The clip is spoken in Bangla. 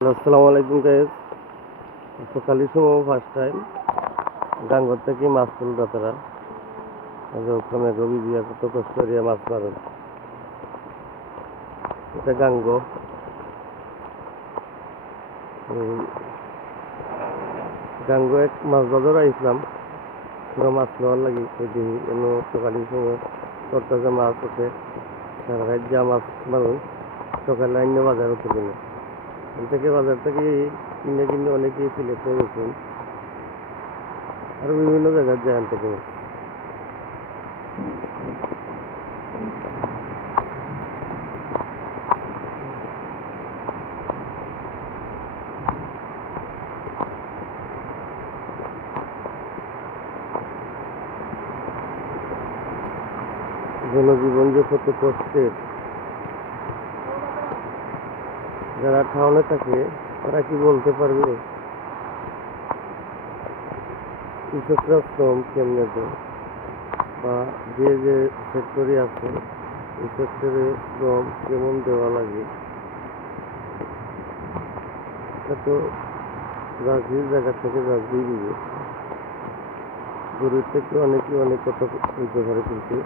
আসসালামু আলাইকুম গাইস। সকালের সময় ফার্স্ট টাইম গাঙ্গর থেকে মাছ তুলতা তারা ওখানে গভী দিয়ে কত কষ্ট করিয়া মাছ মারেন। এটা গাঙ্গ। গাঙ্গ এক মাছ বাজার আইসলাম পুরো মাছ নেওয়ার লাগি দেখি এমন সকালের সময় তরতাজা মাছ ওঠে সারা রাত যা মাছ মারুন সকালে অন্য বাজার উঠে কিনে থেকে বাজার থেকে কিনে কিনে অনেকেই সিলেক্ট হয়ে গেছেন আর বিভিন্ন জায়গার জায়গা থেকে জনজীবন যে কত কষ্টের, যারা টাউনে থাকে তারা কি বলতে পারবে কৃষকরা শ্রম কেমনে দেয় বা যে যে সেক্টরে আছে এই সেক্টরে শ্রম কেমন দেওয়া লাগে। এটা তো রাজনীতির জায়গা থেকে রাজনীতি দিবে, গরিব থেকে অনেকে অনেক কথা বলতে পারে কিন্তু